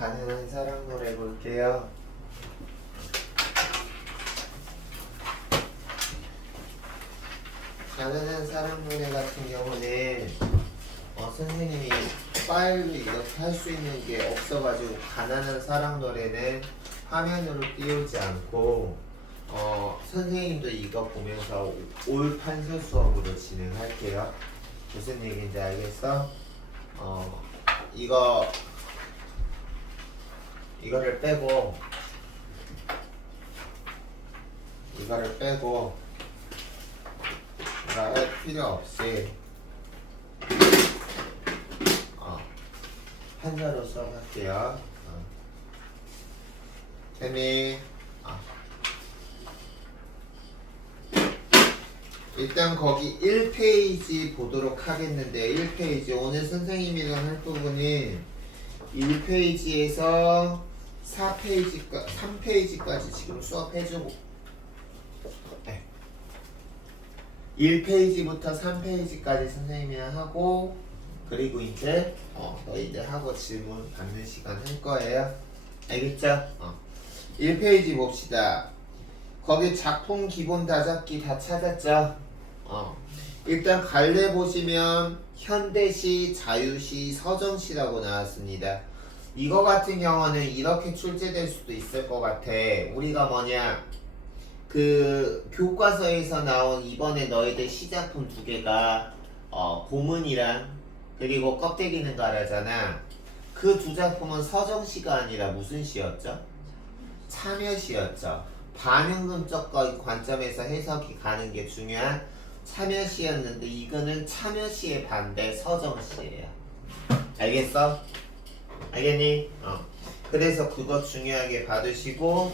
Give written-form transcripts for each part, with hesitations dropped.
가능한 사랑 노래 볼게요. 가능한 사랑 노래 같은 경우는 선생님이 파일로 이렇게 할 수 있는 게 없어가지고 가난한 사랑 노래는 화면으로 띄우지 않고 선생님도 이거 보면서 올 판서 수업으로 진행할게요. 무슨 얘기인지 알겠어? 이거를 빼고 이거 할 필요 없이 한자로 수업할게요. 재미 일단 거기 1페이지 보도록 하겠는데 1페이지 오늘 선생님이랑 할 부분은 1페이지에서 3페이지까지 지금 수업해주고 1페이지부터 3페이지까지 선생님이랑 하고 그리고 이제 너희들 하고 질문 받는 시간 할 거예요. 알겠죠? 1페이지 봅시다. 거기 작품 기본 다잡기 다 찾았죠? 일단 갈래 보시면 현대시, 자유시, 서정시라고 나왔습니다. 이거 같은 경우는 이렇게 출제될 수도 있을 것 같아. 우리가 그 교과서에서 나온 이번에 너희들 시작품 두 개가 고문이랑 그리고 껍데기는 가라잖아. 그 두 작품은 서정시가 아니라 무슨 시였죠? 참여시였죠. 반응론적 관점에서 해석이 가는 게 중요한 참여시였는데 이거는 참여시의 반대 서정시예요. 알겠어? 알겠니? 그래서 그거 중요하게 받으시고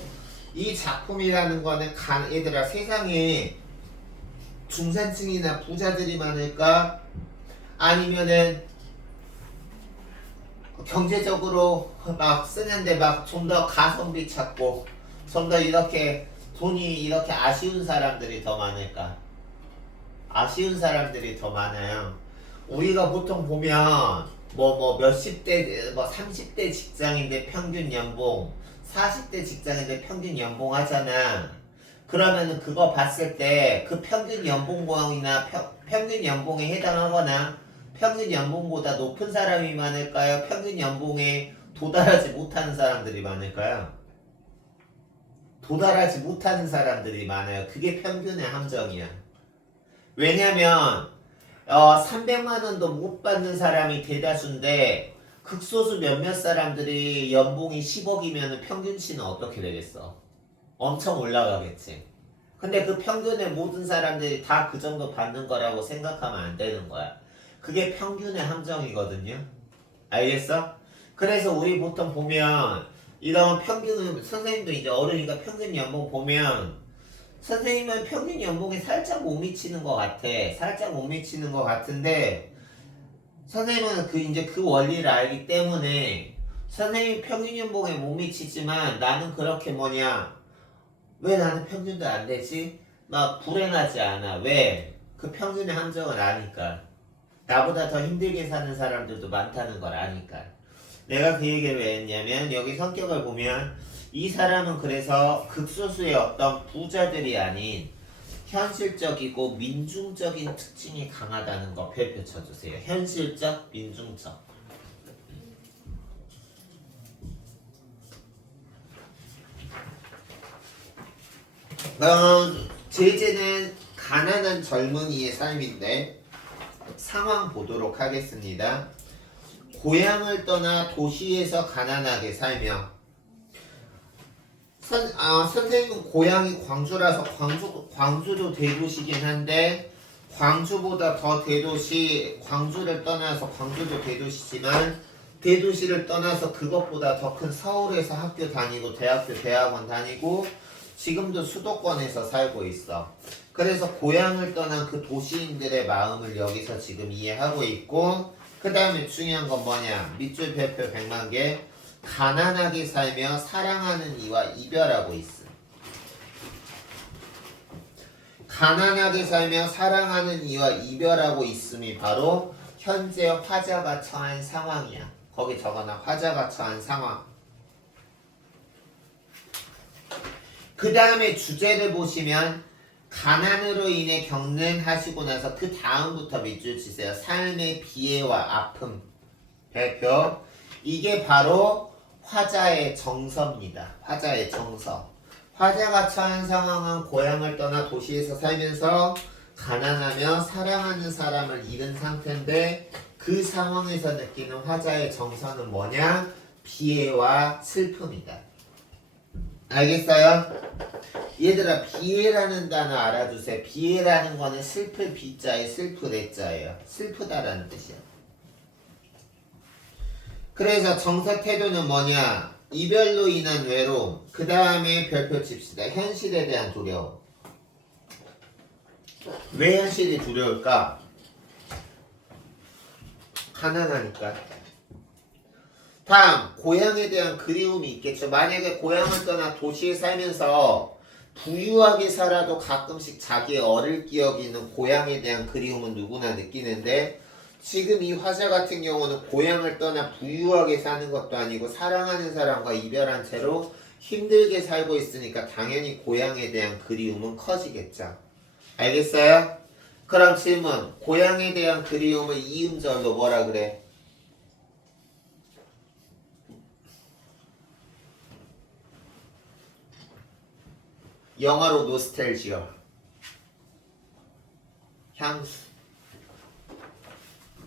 이 작품이라는 거는 얘들아 세상에 중산층이나 부자들이 많을까? 아니면은 경제적으로 막 쓰는데 막 좀 더 가성비 찾고 좀 더 이렇게 돈이 이렇게 아쉬운 사람들이 더 많을까? 아쉬운 사람들이 더 많아요. 우리가 보통 보면 몇십 대, 30대 직장인데 평균 연봉 40대 직장인데 평균 연봉 하잖아. 그러면은 그거 봤을 때 그 평균 연봉이나 평균 연봉에 해당하거나 평균 연봉보다 높은 사람이 많을까요? 평균 연봉에 도달하지 못하는 사람들이 많을까요? 도달하지 못하는 사람들이 많아요. 그게 평균의 함정이야. 왜냐면 300만 원도 못 받는 사람이 대다수인데 극소수 몇몇 사람들이 연봉이 10억이면 평균치는 어떻게 되겠어? 엄청 올라가겠지. 근데 그 평균의 모든 사람들이 다 그 정도 받는 거라고 생각하면 안 되는 거야. 그게 평균의 함정이거든요. 알겠어? 그래서 우리 보통 보면 이런 평균은 선생님도 이제 어른이니까 평균 연봉 보면 선생님은 평균 연봉에 살짝 못 미치는 것 같아. 살짝 못 미치는 것 같은데 선생님은 이제 그 원리를 알기 때문에 선생님 평균 연봉에 못 미치지만 나는 그렇게 왜 나는 평균도 안 되지? 막 불행하지 않아. 왜? 그 평균의 함정을 아니까. 나보다 더 힘들게 사는 사람들도 많다는 걸 아니까. 내가 그 얘기를 왜 했냐면 여기 성격을 보면 이 사람은 그래서 극소수의 어떤 부자들이 아닌 현실적이고 민중적인 특징이 강하다는 거 별표 쳐주세요. 현실적, 민중적. 제재는 가난한 젊은이의 삶인데 상황 보도록 하겠습니다. 고향을 떠나 도시에서 가난하게 살며 선생님은 고향이 광주라서 광주도 대도시긴 한데 광주보다 더 대도시 광주를 떠나서 광주도 대도시지만 대도시를 떠나서 그것보다 더 큰 서울에서 학교 다니고 대학원 다니고 지금도 수도권에서 살고 있어. 그래서 고향을 떠난 그 도시인들의 마음을 여기서 지금 이해하고 있고 그 다음에 중요한 건 밑줄 별표 100만 개 가난하게 살며 사랑하는 이와 이별하고 있음. 가난하게 살며 사랑하는 이와 이별하고 있음이 바로 현재 화자가 처한 상황이야. 거기 적어놔. 화자가 처한 상황. 그 다음에 주제를 보시면 가난으로 인해 겪는 하시고 나서 그 다음부터 밑줄 치세요. 삶의 비애와 아픔 별표. 이게 바로 화자의 정서입니다. 화자의 정서. 화자가 처한 상황은 고향을 떠나 도시에서 살면서 가난하며 사랑하는 사람을 잃은 상태인데 그 상황에서 느끼는 화자의 정서는 뭐냐? 비애와 슬픔이다. 알겠어요? 얘들아, 비애라는 단어 알아두세요. 비애라는 거는 슬플 비자에 슬플 애자예요. 슬프다라는 뜻이야. 그래서 정서 태도는 뭐냐? 이별로 인한 외로움. 그 다음에 별표 칩시다. 현실에 대한 두려움. 왜 현실이 두려울까? 가난하니까. 다음, 고향에 대한 그리움이 있겠죠. 만약에 고향을 떠나 도시에 살면서 부유하게 살아도 가끔씩 자기의 어릴 기억이 있는 고향에 대한 그리움은 누구나 느끼는데 지금 이 화자 같은 경우는 고향을 떠나 부유하게 사는 것도 아니고 사랑하는 사람과 이별한 채로 힘들게 살고 있으니까 당연히 고향에 대한 그리움은 커지겠죠. 알겠어요? 그럼 질문. 고향에 대한 그리움을 이음절로 뭐라 그래? 영어로 노스텔지어. 향수.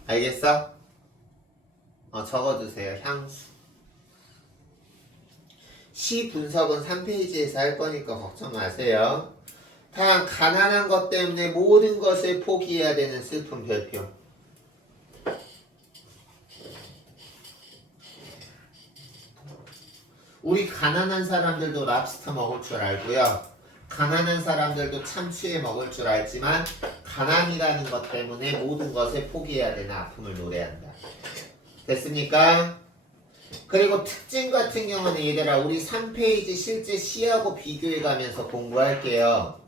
알겠어? 적어두세요. 향수. 시 분석은 3페이지에서 할 거니까 걱정 마세요. 다음, 가난한 것 때문에 모든 것을 포기해야 되는 슬픈 별표. 우리 가난한 사람들도 랍스터 먹을 줄 알고요. 가난한 사람들도 참치에 먹을 줄 알지만 가난이라는 것 때문에 모든 것을 포기해야 되는 아픔을 노래한다. 됐습니까? 그리고 특징 같은 경우는 얘들아 우리 3페이지 실제 시하고 비교해 가면서 공부할게요.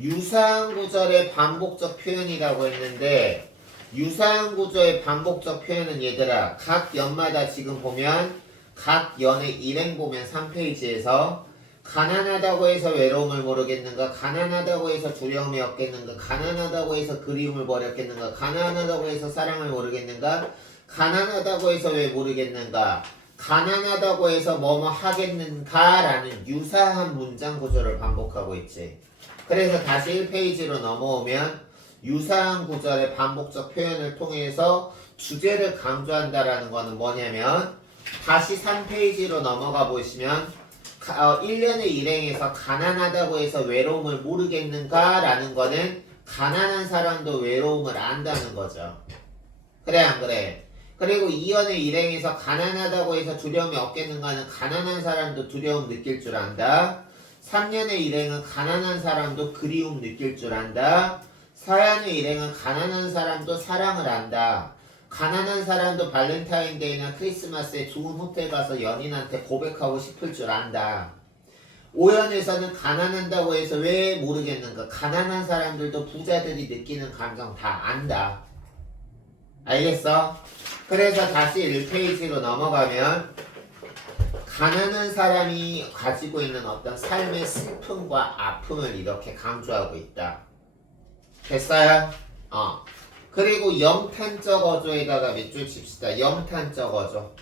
유사한 구절의 반복적 표현이라고 했는데 유사한 구조의 반복적 표현은 얘들아 각 연마다 지금 보면 각 연의 일행 보면 3페이지에서 가난하다고 해서 외로움을 모르겠는가, 가난하다고 해서 두려움이 없겠는가, 가난하다고 해서 그리움을 버렸겠는가, 가난하다고 해서 사랑을 모르겠는가, 가난하다고 해서 왜 모르겠는가, 가난하다고 해서 뭐뭐 하겠는가 라는 유사한 문장 구조를 반복하고 있지. 그래서 다시 1페이지로 넘어오면 유사한 구절의 반복적 표현을 통해서 주제를 강조한다라는 거는 뭐냐면 다시 3페이지로 넘어가 보시면 1년의 일행에서 가난하다고 해서 외로움을 모르겠는가 라는 거는 가난한 사람도 외로움을 안다는 거죠. 그래 안 그래? 그리고 2년의 일행에서 가난하다고 해서 두려움이 없겠는가는 가난한 사람도 두려움 느낄 줄 안다. 3년의 일행은 가난한 사람도 그리움 느낄 줄 안다. 4년의 일행은 가난한 사람도 사랑을 안다. 가난한 사람도 발렌타인데이나 크리스마스에 좋은 호텔 가서 연인한테 고백하고 싶을 줄 안다. 5연에서는 가난한다고 해서 왜 모르겠는가. 가난한 사람들도 부자들이 느끼는 감정 다 안다. 알겠어? 그래서 다시 1페이지로 넘어가면 가난한 사람이 가지고 있는 어떤 삶의 슬픔과 아픔을 이렇게 강조하고 있다. 됐어요? 그리고 영탄적 어조에다가 밑줄 칩시다. 영탄적 어조.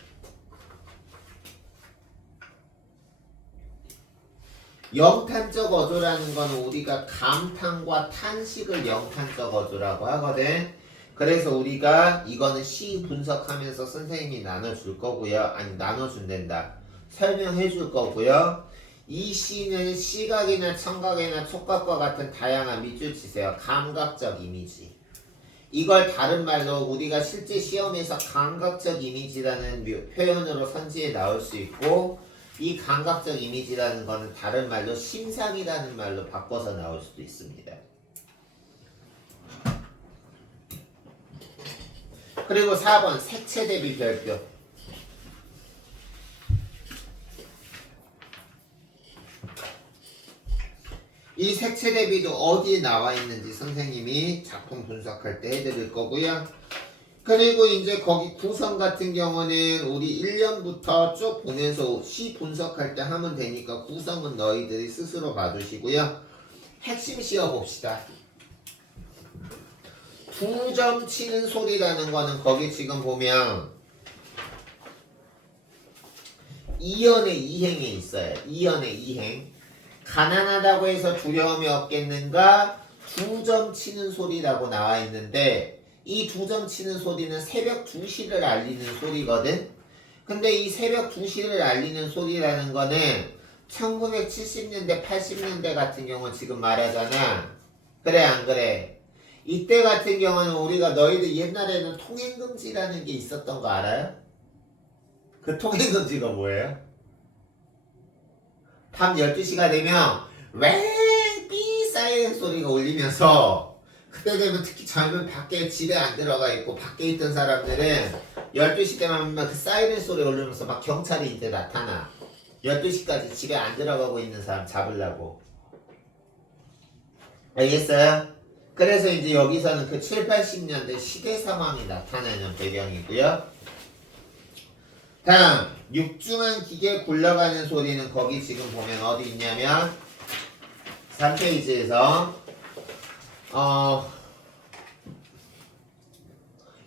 영탄적 어조라는 거는 우리가 감탄과 탄식을 영탄적 어조라고 하거든. 그래서 우리가 이거는 시 분석하면서 선생님이 나눠줄 거고요. 아니 나눠준댄다. 설명해 줄 거고요. 이 시는 시각이나 청각이나 촉각과 같은 다양한 밑줄 치세요. 감각적 이미지. 이걸 다른 말로 우리가 실제 시험에서 감각적 이미지라는 표현으로 선지에 나올 수 있고 이 감각적 이미지라는 거는 다른 말로 심상이라는 말로 바꿔서 나올 수도 있습니다. 그리고 4번 색채 대비 별표. 이 색채 대비도 어디에 나와 있는지 선생님이 작품 분석할 때 해드릴 거고요. 그리고 이제 거기 구성 같은 경우는 우리 1년부터 쭉 보면서 시 분석할 때 하면 되니까 구성은 너희들이 스스로 봐주시고요. 핵심 씌워 봅시다. 2점 치는 소리라는 거는 거기 지금 보면 이연의 이행에 있어요. 이연의 이행. 가난하다고 해서 두려움이 없겠는가? 2점 치는 소리라고 나와 있는데 이 2점 치는 소리는 새벽 2시를 알리는 소리거든. 근데 이 새벽 2시를 알리는 소리라는 거는 1970년대 80년대 같은 경우는 지금 말하잖아. 그래 안 그래? 이때 같은 경우는 우리가 너희들 옛날에는 통행금지라는 게 있었던 거 알아요? 그 통행금지가 뭐예요? 밤 12시가 되면 웽삐 사이렌 소리가 울리면서 그때 되면 특히 젊은 밖에 집에 안 들어가 있고 밖에 있던 사람들은 12시 때만 그 사이렌 소리 울리면서 막 경찰이 이제 나타나. 12시까지 집에 안 들어가고 있는 사람 잡으려고. 알겠어요? 그래서 이제 여기서는 그 7, 80년대 시대 상황이 나타나는 배경이고요. 다음 육중한 기계 굴러가는 소리는 거기 지금 보면 어디 있냐면 3페이지에서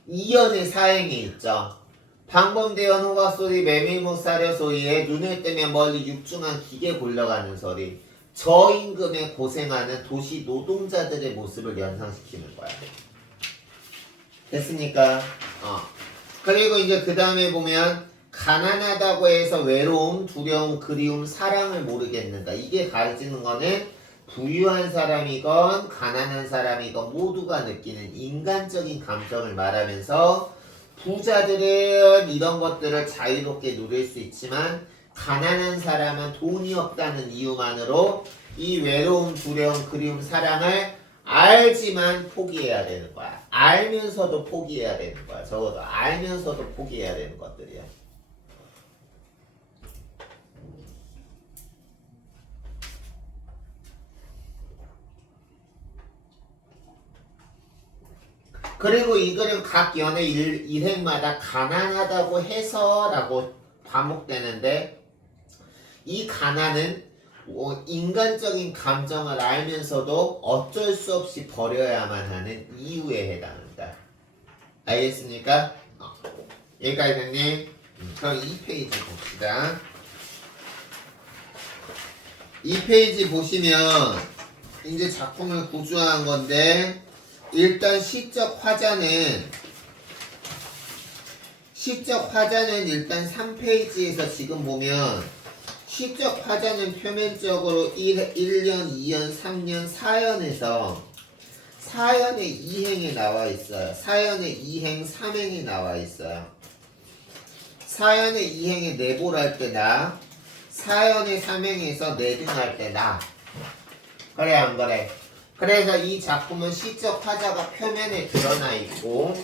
이연의 사행이 있죠. 방범대연 호각소리 메밀묵사려 소리에 눈을 뜨면 멀리 육중한 기계 굴러가는 소리. 저임금에 고생하는 도시 노동자들의 모습을 연상시키는 거야. 됐습니까? 그리고 이제 그 다음에 보면 가난하다고 해서 외로움, 두려움, 그리움, 사랑을 모르겠는가. 이게 가르치는 거는 부유한 사람이건 가난한 사람이건 모두가 느끼는 인간적인 감정을 말하면서 부자들은 이런 것들을 자유롭게 누릴 수 있지만 가난한 사람은 돈이 없다는 이유만으로 이 외로움, 두려움, 그리움, 사랑을 알지만 포기해야 되는 거야. 알면서도 포기해야 되는 거야. 적어도 알면서도 포기해야 되는 것들이야. 그리고 이 글은 각 연의 일행마다 가난하다고 해서라고 반복되는데 이 가난은 인간적인 감정을 알면서도 어쩔 수 없이 버려야만 하는 이유에 해당합니다. 알겠습니까? 여기까지 됐니? 그럼 2페이지 봅시다. 2페이지 보시면 이제 작품을 구조한 건데 일단 시적 화자는 일단 3페이지에서 지금 보면 시적 화자는 표면적으로 1년, 2년, 3년, 4연에서 4연의 2행에 나와 있어요. 4연의 2행, 3행에 나와 있어요. 4연의 2행에 내보할 때 나, 4연의 3행에서 내등할 때 나. 그래 안 그래? 그래서 이 작품은 시적 화자가 표면에 드러나 있고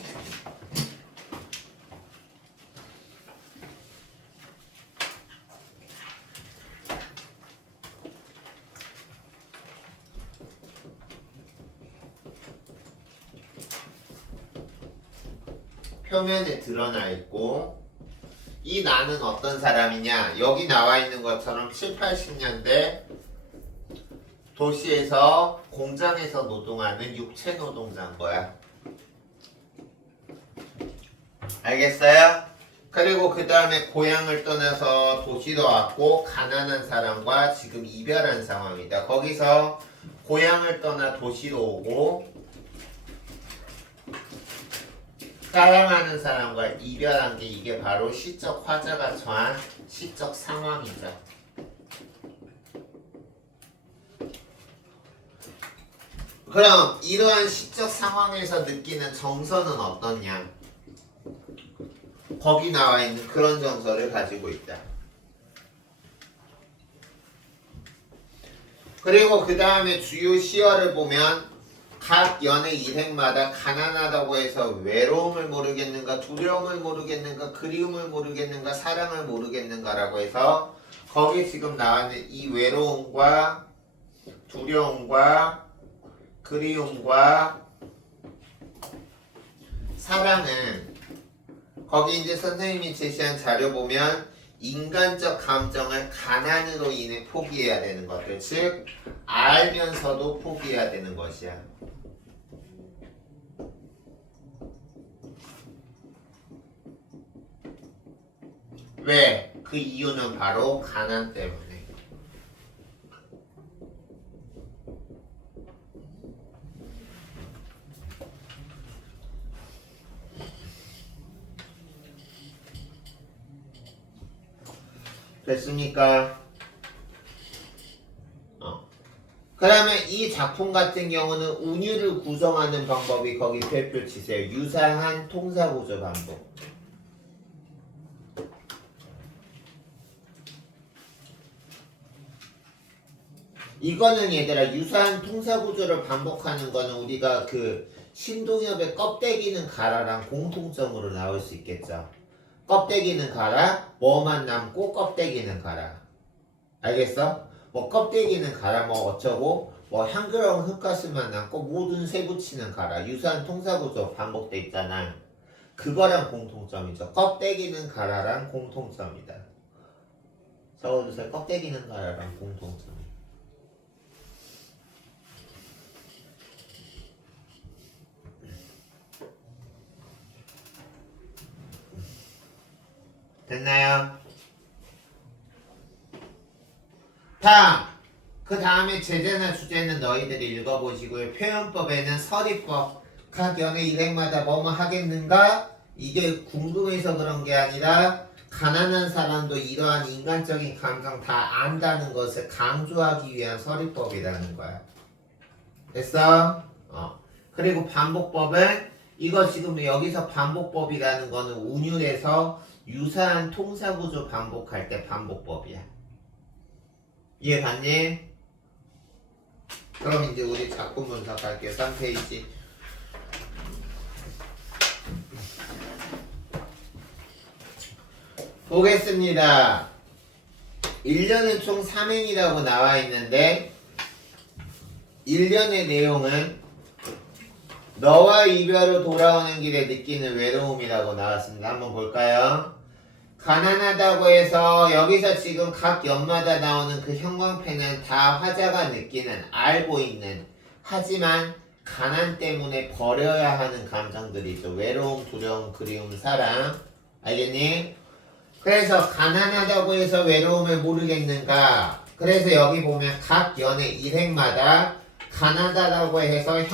이 나는 어떤 사람이냐? 여기 나와 있는 것처럼 7, 80년대 도시에서 공장에서 노동하는 육체 노동자인 거야. 알겠어요? 그리고 그 다음에 고향을 떠나서 도시로 왔고 가난한 사람과 지금 이별한 상황이다. 거기서 고향을 떠나 도시로 오고 사랑하는 사람과 이별한 게 이게 바로 시적 화자가 처한 시적 상황이죠. 그럼 이러한 시적 상황에서 느끼는 정서는 어떠냐? 거기 나와 있는 그런 정서를 가지고 있다. 그리고 그 다음에 주요 시어를 보면 각 연의 일행마다 가난하다고 해서 외로움을 모르겠는가, 두려움을 모르겠는가, 그리움을 모르겠는가, 사랑을 모르겠는가라고 해서 거기 지금 나와있는 이 외로움과 두려움과 그리움과 사랑은 거기 이제 선생님이 제시한 자료 보면 인간적 감정을 가난으로 인해 포기해야 되는 것들, 즉 알면서도 포기해야 되는 것이야. 왜? 그 이유는 바로 가난 때문에. 됐습니까? 그러면 이 작품 같은 경우는 운율을 구성하는 방법이 거기 별표 치세요. 유사한 통사구조 반복. 이거는 얘들아 유사한 통사구조를 반복하는 거는 우리가 그 신동엽의 껍데기는 가라랑 공통점으로 나올 수 있겠죠. 껍데기는 가라, 뭐만 남고 껍데기는 가라. 알겠어? 뭐 껍데기는 가라, 뭐 어쩌고, 뭐 한그러운 흙가스만 남고 모든 세부치는 가라. 유사한 통사구조 반복돼 있잖아. 그거랑 공통점이죠. 껍데기는 가라랑 공통점이다. 적어주세요. 껍데기는 가라랑 공통점. 됐나요? 다음! 그 다음에 제재나 주제는 너희들이 읽어보시고요. 표현법에는 서리법, 각 연의 일행마다 뭐뭐 하겠는가? 이게 궁금해서 그런 게 아니라 가난한 사람도 이러한 인간적인 감정 다 안다는 것을 강조하기 위한 서리법이라는 거야. 됐어? 그리고 반복법은 이거 지금 여기서 반복법이라는 거는 운율에서 유사한 통사구조 반복할 때 반복법이야. 이해 갔니? 그럼 이제 우리 작품 분석할게요. 3페이지. 보겠습니다. 1년은 총 3행이라고 나와 있는데 1년의 내용은 너와 이별 후 돌아오는 길에 느끼는 외로움이라고 나왔습니다. 한번 볼까요? 가난하다고 해서 여기서 지금 각 연마다 나오는 그 형광펜은 다 화자가 느끼는 알고 있는 하지만 가난 때문에 버려야 하는 감정들이 있죠. 외로움, 두려움, 그리움, 사랑. 알겠니? 그래서 가난하다고 해서 외로움을 모르겠는가? 그래서 여기 보면 각 연의 일행마다 가난하다고 해서 형